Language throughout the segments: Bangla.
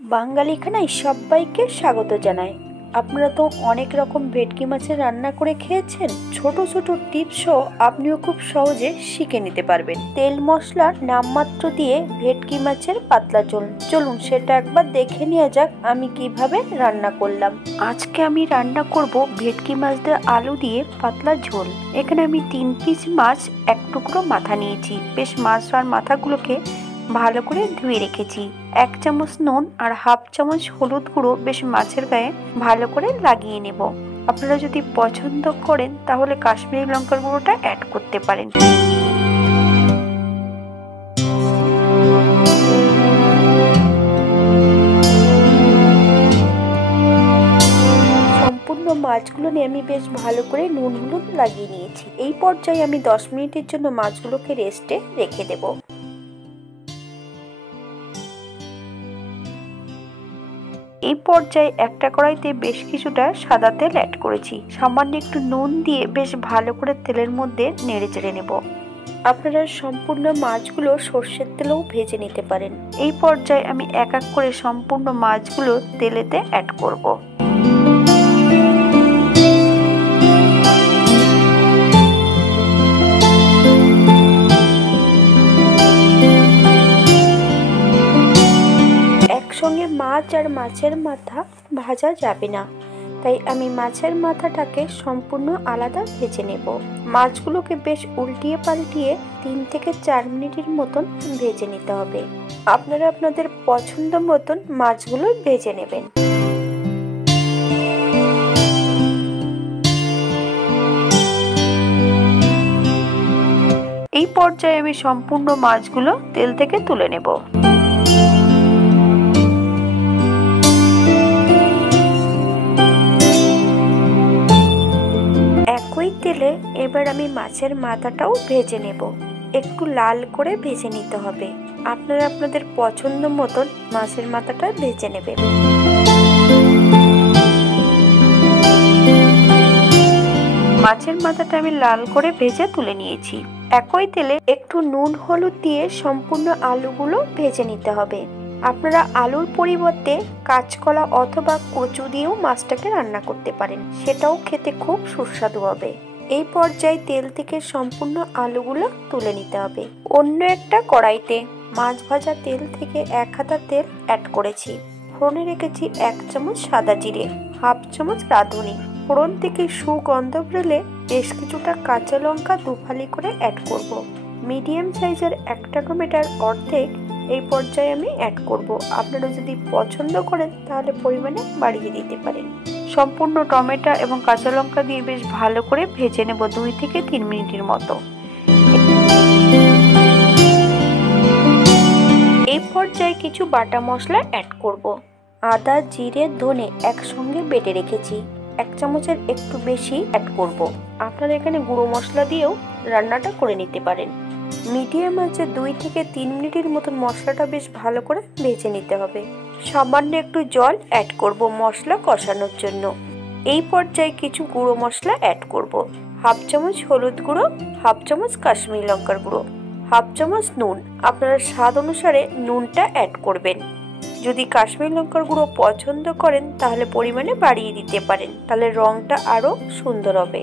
বাঙালি খানায় সবাইকে স্বাগত জানাই। আপনারা তো অনেক রকম ভেটকি মাছের রান্না করে খেয়েছেন। ছোট ছোট টিপসও আপনিও খুব সহজে শিখে নিতে পারবেন। তেল মশলার নামমাত্র দিয়ে ভেটকি মাছের পাতলা ঝোল, চলুন সেটা একবার দেখে নেওয়া যাক আমি কিভাবে রান্না করলাম। আজকে আমি রান্না করব ভেটকি মাছ দিয়ে আলু দিয়ে পাতলা ঝোল। এখানে আমি 3 পিস মাছ, 1 টুকরো মাথা নিয়েছি। বেশ মাছ আর মাথাগুলোকে ভালো করে ধুয়ে রেখেছি। 1 চামচ নুন আর 1/2 চামচ হলুদ গুঁড়ো বেশ মাছের গায়ে ভালো করে লাগিয়ে নেব। আপনারা যদি পছন্দ করেন তাহলে কাশ্মীরি লঙ্কার গুঁড়োটা অ্যাড করতে পারেন। সম্পূর্ণ মাছগুলো নিয়ে আমি বেশ ভালো করে নুন হলুদ লাগিয়ে নিয়েছি। এই পর্যায়ে আমি 10 মিনিটের জন্য মাছগুলোকে রেস্টে রেখে দেব। এই পর্যায়ে একটা কড়াইতে বেশ কিছুটা সাদা তেল অ্যাড করেছি। সামান্য একটু নুন দিয়ে বেশ ভালো করে তেলের মধ্যে নেড়ে চেড়ে নেব। আপনারা সম্পূর্ণ মাছগুলো সর্ষের তেলেও ভেজে নিতে পারেন। এই পর্যায়ে আমি এক এক করে সম্পূর্ণ মাছগুলো তেলেতে অ্যাড করব। একসঙ্গে মাছ আর মাছের মাথা ভাজা যাবে না, তাই আমি মাছের মাথাটাকে সম্পূর্ণ আলাদা ভেজে নেব। মাছগুলোকে বেশ উল্টিয়ে পাল্টিয়ে 3 থেকে 4 মিনিটের মতন ভেজে নিতে হবে। আপনারা আপনাদের পছন্দ মতন মাছগুলো ভেজে নেবেন। এই পর্যায়ে আমি সম্পূর্ণ মাছগুলো তেল থেকে তুলে নেব। একই তেলে এবার আমি মাছের মাথাটাও ভেজে নেব। একটু লাল করে ভেজে নিতে হবে। আপনারা আপনাদের পছন্দ মতন মাছের মাথাটা ভেজে নেবেন। মাছের মাথাটা আমি লাল করে ভেজে তুলে নিয়েছি। একই তেলে একটু নুন হলুদ দিয়ে সম্পূর্ণ আলুগুলো ভেজে নিতে হবে। আপনারা আলুর পরিবর্তে কাঁচকলা অথবা কচু দিয়েও মাছটাকে রান্না করতে পারেন, সেটাও খেতে খুব সুস্বাদু হবে। এই পর্যায়ে তেল থেকে সম্পূর্ণ আলুগুলো তুলে নিতে হবে। অন্য একটা কড়াইতে মাছ ভাজা তেল থেকে 1 হাতা তেল অ্যাড করেছি। ফোড়নে রেখেছি 1 চামচ সাদা জিরে, 1/2 চামচ রাঁধুনি। ফোড়ন থেকে সুগন্ধ বেরোলে বেশ কিছুটা কাঁচা লঙ্কা 2 ফালি করে অ্যাড করব। মিডিয়াম সাইজের একটা টমেটোর অর্ধেক এই পর্যায়ে আমি অ্যাড করব। আপনারা যদি পছন্দ করেন তাহলে পরিমাণে বাড়িয়ে দিতে পারেন। সম্পূর্ণ টমেটো এবং কাঁচা লঙ্কা দিয়ে বেশ ভালো করে ভেজে নেব 2 থেকে 3 মিনিটের মতো। এই পর্যায়ে কিছু বাটা মশলা অ্যাড করব। আদা, জিরে, ধনে একসঙ্গে বেটে রেখেছি। 1 চামচের একটু বেশি অ্যাড করব। আপনারা এখানে গুঁড়ো মশলা দিয়েও রান্নাটা করে নিতে পারেন। মিডিয়াম আঁচে 2 থেকে 3 মিনিটের মতন মশলাটা বেশ ভালো করে ভেজে নিতে হবে। সামান্য একটু জল অ্যাড করব মশলা কষানোর জন্য। এই পর্যায়ে কিছু গুঁড়ো মশলা অ্যাড করব। 1/2 চামচ হলুদ গুঁড়ো, 1/2 চামচ কাশ্মীরি লঙ্কার গুঁড়ো, 1/2 চামচ নুন। আপনারা স্বাদ অনুসারে নুনটা অ্যাড করবেন। যদি কাশ্মীরি লঙ্কার গুঁড়ো পছন্দ করেন তাহলে পরিমাণে বাড়িয়ে দিতে পারেন, তাহলে রংটা আরো সুন্দর হবে।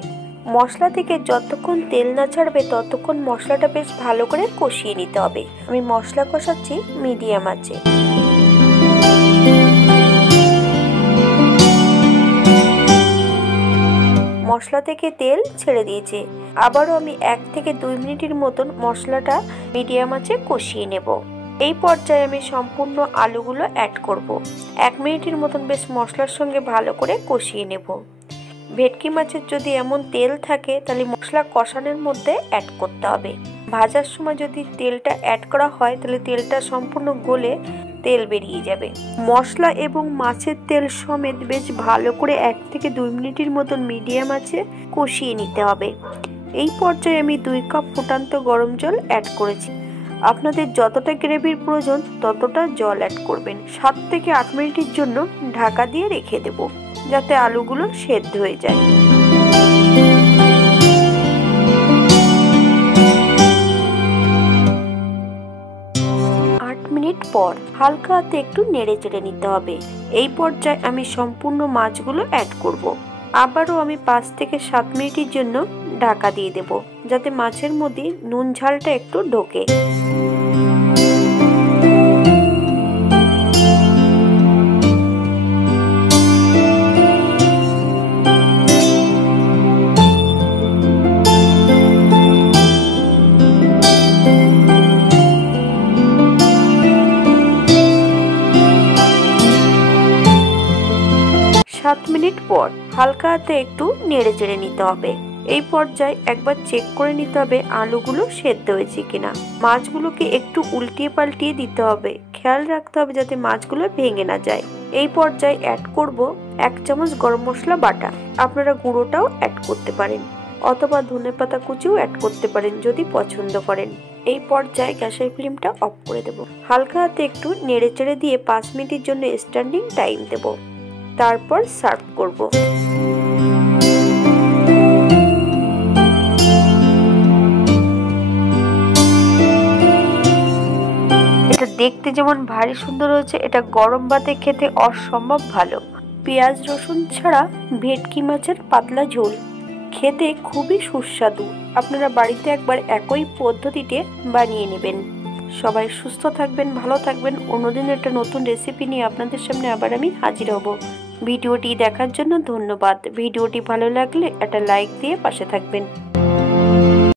মশলা থেকে যতক্ষণ তেল না ছাড়বে ততক্ষণ মশলাটা বেশ ভালো করে কষিয়ে নিতে হবে। আমি মশলা কষাচ্ছি মিডিয়াম আঁচে। মশলা থেকে তেল ছেড়ে দিয়েছে। আবারও আমি 1 থেকে 2 মিনিটের মতন মশলাটা মিডিয়াম আঁচে কষিয়ে নেব। এই পর্যায়ে আমি সম্পূর্ণ আলুগুলো অ্যাড করব। 1 মিনিটের মতন বেশ মশলার সঙ্গে ভালো করে কষিয়ে নেব। ভেটকি মাছের যদি এমন তেল থাকে তাহলে মশলা কষানোর মধ্যে অ্যাড করতে হবে। ভাজার সময় যদি তেলটা অ্যাড করা হয় তাহলে তেলটা সম্পূর্ণ গলে তেল বেরিয়ে যাবে। মশলা এবং মাছের তেল সমেত বেশ ভালো করে 1 থেকে 2 মিনিটের মতন মিডিয়াম আঁচে কষিয়ে নিতে হবে। এই পর্যায়ে আমি 2 কাপ ফুটান্ত গরম জল অ্যাড করেছি। আপনাদের যতটা গ্রেভির প্রয়োজন ততটা জল অ্যাড করবেন। 7 থেকে 8 মিনিটের জন্য ঢাকা দিয়ে রেখে দেব, যাতে আলুগুলো সেদ্ধ হয়ে যায়। 8 মিনিট পর হালকা হাতে একটু নেড়ে চেড়ে নিতে হবে। এই পর্যায়ে আমি সম্পূর্ণ মাছগুলো অ্যাড করব। আবারও আমি 5 থেকে 7 মিনিটের জন্য ঢাকা দিয়ে দেব, যাতে মাছের মধ্যে নুন ঝালটা একটু ঢোকে। 7 মিনিট পর হালকা হাতে একটু নেড়ে চেড়ে নিতে হবে। এই পর্যায়ে একবার চেক করে নিতে হবে আলুগুলো সেদ্ধ হয়েছে কিনা। মাছগুলোকে একটু উল্টিয়ে পাল্টিয়ে দিতে হবে, খেয়াল রাখতে হবে যাতে মাছগুলো ভেঙে না যায়। এই পর্যায়ে অ্যাড করব 1 চামচ গরম মশলা বাটা। আপনারা গুঁড়োটাও অ্যাড করতে পারেন অথবা ধনেপাতা কুচিও অ্যাড করতে পারেন যদি পছন্দ করেন। এই পর্যায়ে গ্যাসের ফ্লেমটা অফ করে দেব। হালকা হাতে একটু নেড়ে চেড়ে দিয়ে 5 মিনিটের জন্য স্ট্যান্ডিং টাইম দেব, তারপর সার্ভ করব। এটা দেখতে যেমন ভারী সুন্দর হয়েছে, এটা গরম ভাতে খেতে অসম্ভব ভালো। পেঁয়াজ রসুন ছাড়া ভেটকি মাছের পাতলা ঝোল খেতে খুবই সুস্বাদু। আপনারা বাড়িতে একবার একই পদ্ধতিতে বানিয়ে নেবেন। সবাই সুস্থ থাকবেন, ভালো থাকবেন। অন্যদিন একটা নতুন রেসিপি নিয়ে আপনাদের সামনে আবার আমি হাজির হব। ভিডিওটি দেখার জন্য ধন্যবাদ। ভিডিওটি ভালো লাগলে একটা লাইক দিয়ে পাশে থাকবেন।